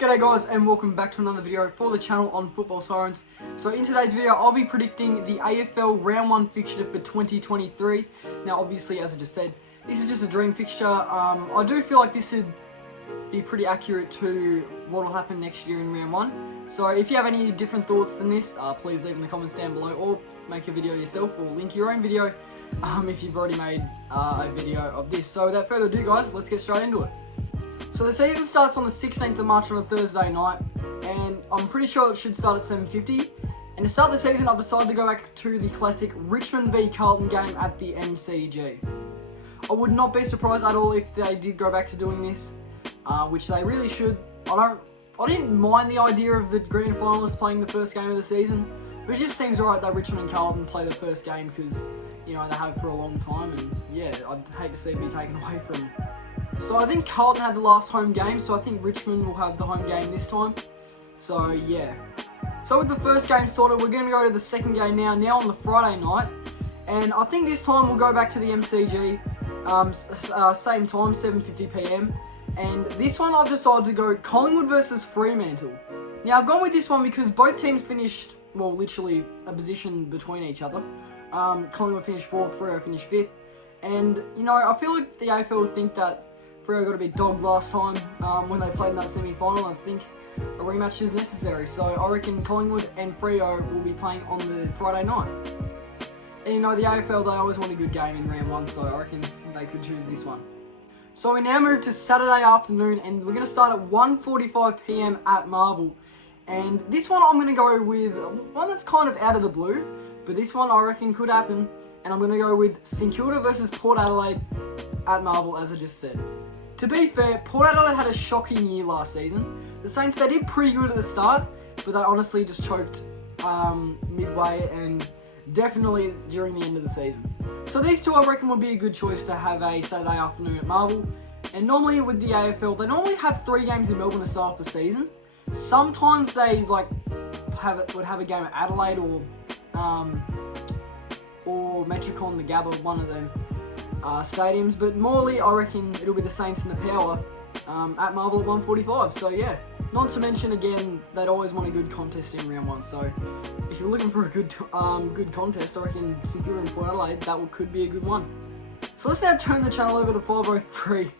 G'day guys and welcome back to another video for the channel on Football Sirens. So in today's video I'll be predicting the AFL round 1 fixture for 2023. Now obviously, as I just said, this is just a dream fixture. I do feel like this would be pretty accurate to what will happen next year in round 1. So if you have any different thoughts than this, please leave in the comments down below or make a video yourself or link your own video if you've already made a video of this. So without further ado guys, let's get straight into it. So the season starts on the 16th of March on a Thursday night, and I'm pretty sure it should start at 7:50. And to start the season, I've decided to go back to the classic Richmond v Carlton game at the MCG. I would not be surprised at all if they did go back to doing this, which they really should. I didn't mind the idea of the grand finalists playing the first game of the season, but it just seems alright that Richmond and Carlton play the first game because, you know, they have for a long time, and yeah, I'd hate to see it be taken away from them. So I think Carlton had the last home game, so I think Richmond will have the home game this time. So yeah. So with the first game sorted, we're going to go to the second game now on the Friday night. And I think this time we'll go back to the MCG, same time, 7:50 PM. And this one I've decided to go Collingwood versus Fremantle. Now I've gone with this one because both teams finished, well, literally a position between each other. Collingwood finished 4th, Freo finished 5th. And, you know, I feel like the AFL would think that Freo got a bit dogged last time when they played in that semi-final. I think a rematch is necessary, so I reckon Collingwood and Freo will be playing on the Friday night. And you know, the AFL, they always want a good game in round 1, so I reckon they could choose this one. So we now move to Saturday afternoon, and we're going to start at 1:45 PM at Marvel. And this one I'm going to go with one that's kind of out of the blue, but this one I reckon could happen. And I'm going to go with St Kilda versus Port Adelaide at Marvel, as I just said. To be fair, Port Adelaide had a shocking year last season. The Saints, they did pretty good at the start, but they honestly just choked midway and definitely during the end of the season. So these two I reckon would be a good choice to have a Saturday afternoon at Marvel. And normally with the AFL, they normally have 3 games in Melbourne to start off the season. Sometimes they would have a game at Adelaide or Metricon, the Gabba, one of them stadiums, but morely I reckon it'll be the Saints and the Power at Marvel at 1:45. So yeah, not to mention again, they'd always want a good contest in round 1. So if you're looking for a good contest, I reckon St Kilda and Port Adelaide, that could be a good one. So let's now turn the channel over to 5:03.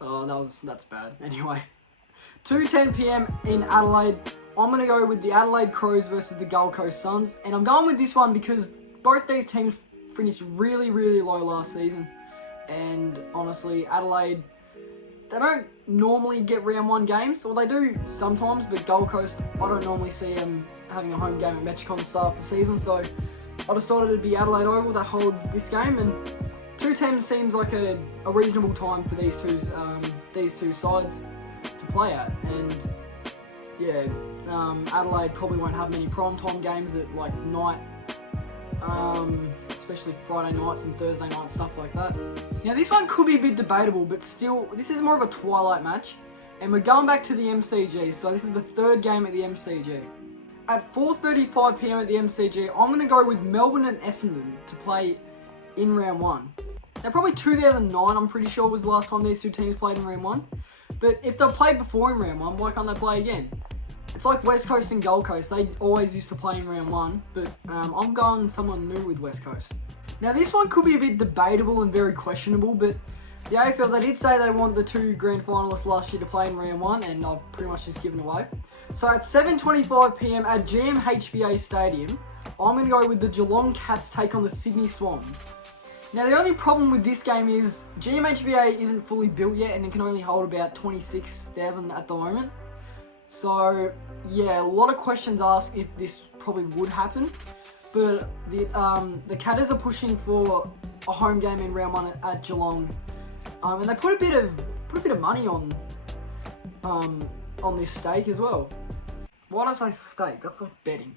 Oh, that's bad. Anyway, 2:10 PM in Adelaide. I'm gonna go with the Adelaide Crows versus the Gold Coast Suns, and I'm going with this one because both these teams finished really low last season, and honestly Adelaide, they don't normally get round 1 games, or they do sometimes, but Gold Coast, I don't normally see them having a home game at Metricon to start off the season, so I decided it'd be Adelaide Oval that holds this game, and 2:10 seems like a reasonable time for these two sides to play at. And yeah, Adelaide probably won't have many primetime games at like night, especially Friday nights and Thursday nights, stuff like that. Now this one could be a bit debatable, but still, this is more of a twilight match, and we're going back to the MCG, so this is the 3rd game at the MCG. At 4:35 PM at the MCG, I'm going to go with Melbourne and Essendon to play in round 1. Now probably 2009, I'm pretty sure, was the last time these two teams played in round 1, but if they've played before in round 1, why can't they play again? It's like West Coast and Gold Coast, they always used to play in round 1, but I'm going someone new with West Coast. Now this one could be a bit debatable and very questionable, but the AFL, they did say they want the 2 grand finalists last year to play in round 1, and I've pretty much just given away. So at 7:25 PM at GMHBA Stadium, I'm going to go with the Geelong Cats take on the Sydney Swans. Now the only problem with this game is GMHBA isn't fully built yet, and it can only hold about 26,000 at the moment. So yeah, a lot of questions asked if this probably would happen, but the Catters are pushing for a home game in round 1 at Geelong, and they put a bit of money on this stake as well. Why do I say stake? That's like betting.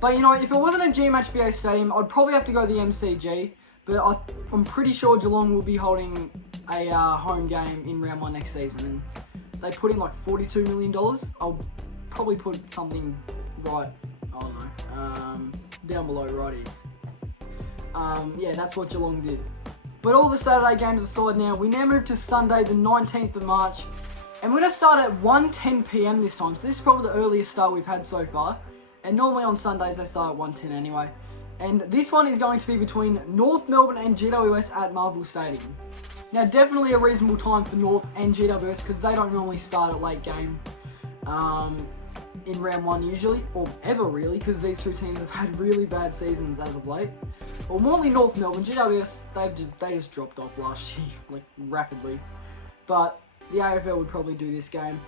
But you know, if it wasn't a GMHBA stadium, I'd probably have to go to the MCG. But I'm pretty sure Geelong will be holding a home game in round 1 next season, and they put in like $42 million. I'll probably put something right, I don't know, down below right here. Yeah, that's what Geelong did. But all the Saturday games aside now, we now move to Sunday the 19th of March, And we're going to start at 1:10 p.m. this time. So this is probably the earliest start we've had so far. And normally on Sundays they start at 1:10 anyway. And this one is going to be between North Melbourne and GWS at Marvel Stadium. Now, definitely a reasonable time for North and GWS because they don't normally start a late game in round one usually, or ever really, because these two teams have had really bad seasons as of late. Or more North Melbourne, GWS, they just dropped off last year, like rapidly. But the AFL would probably do this game,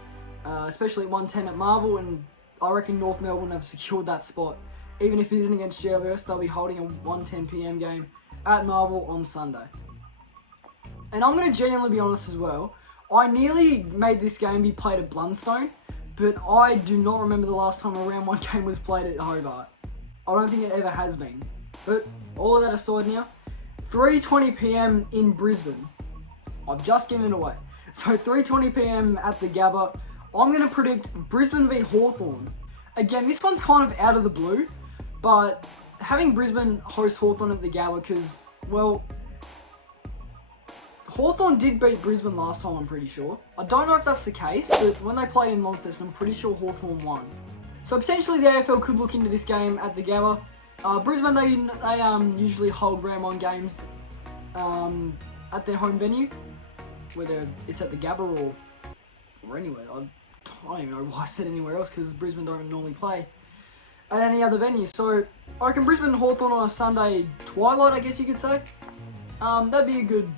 especially at 1:10 at Marvel, and I reckon North Melbourne have secured that spot. Even if it isn't against GWS, they'll be holding a 1:10 p.m. game at Marvel on Sunday. And I'm going to genuinely be honest as well, I nearly made this game be played at Blundstone, but I do not remember the last time a round one game was played at Hobart. I don't think it ever has been. But all of that aside now, 3:20 p.m. in Brisbane. I've just given it away. So 3:20 p.m. at the Gabba. I'm going to predict Brisbane v Hawthorn. Again, this one's kind of out of the blue, but having Brisbane host Hawthorn at the Gabba because, well, Hawthorn did beat Brisbane last time, I'm pretty sure. I don't know if that's the case, but when they played in Launceston, I'm pretty sure Hawthorn won. So potentially the AFL could look into this game at the Gabba. Brisbane, they usually hold round one games at their home venue, whether it's at the Gabba or anywhere. I don't even know why I said anywhere else because Brisbane don't normally play at any other venue. So I reckon Brisbane and Hawthorn on a Sunday twilight, I guess you could say. That'd be a good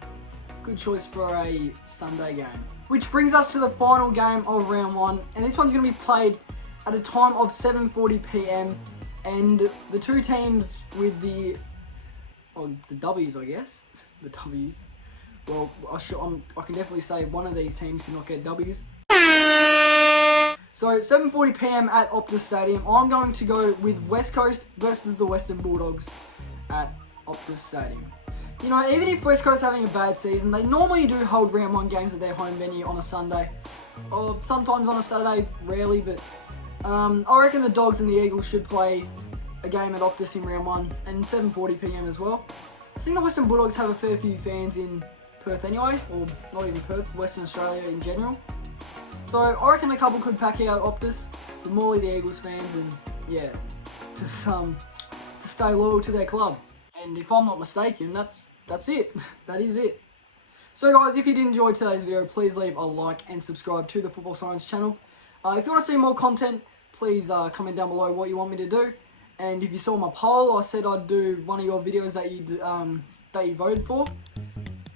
choice for a Sunday game. Which brings us to the final game of round one, and this one's going to be played at a time of 7:40 p.m. and the two teams with the W's, I guess, the W's. Well, I can definitely say one of these teams cannot get W's. So 7:40 p.m. at Optus Stadium, I'm going to go with West Coast versus the Western Bulldogs at Optus Stadium. You know, even if West Coast having a bad season, they normally do hold round one games at their home venue on a Sunday. Or sometimes on a Saturday, rarely, but I reckon the Dogs and the Eagles should play a game at Optus in round one, and 7:40 p.m. as well. I think the Western Bulldogs have a fair few fans in Perth anyway, or not even Perth, Western Australia in general. So I reckon a couple could pack out Optus, but more the Eagles fans, and yeah, to stay loyal to their club. And if I'm not mistaken, that's it. That is it. So guys, if you did enjoy today's video, please leave a like and subscribe to the Football Science channel. If you want to see more content, please comment down below what you want me to do. And if you saw my poll, I said I'd do one of your videos that you voted for.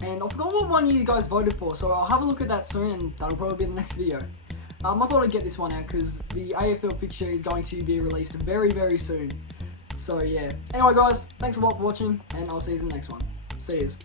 And I forgot what one you guys voted for, so I'll have a look at that soon, and that'll probably be the next video. I thought I'd get this one out because the AFL fixture is going to be released very, very soon. So yeah. Anyway guys, thanks a lot for watching, and I'll see you in the next one. See yous.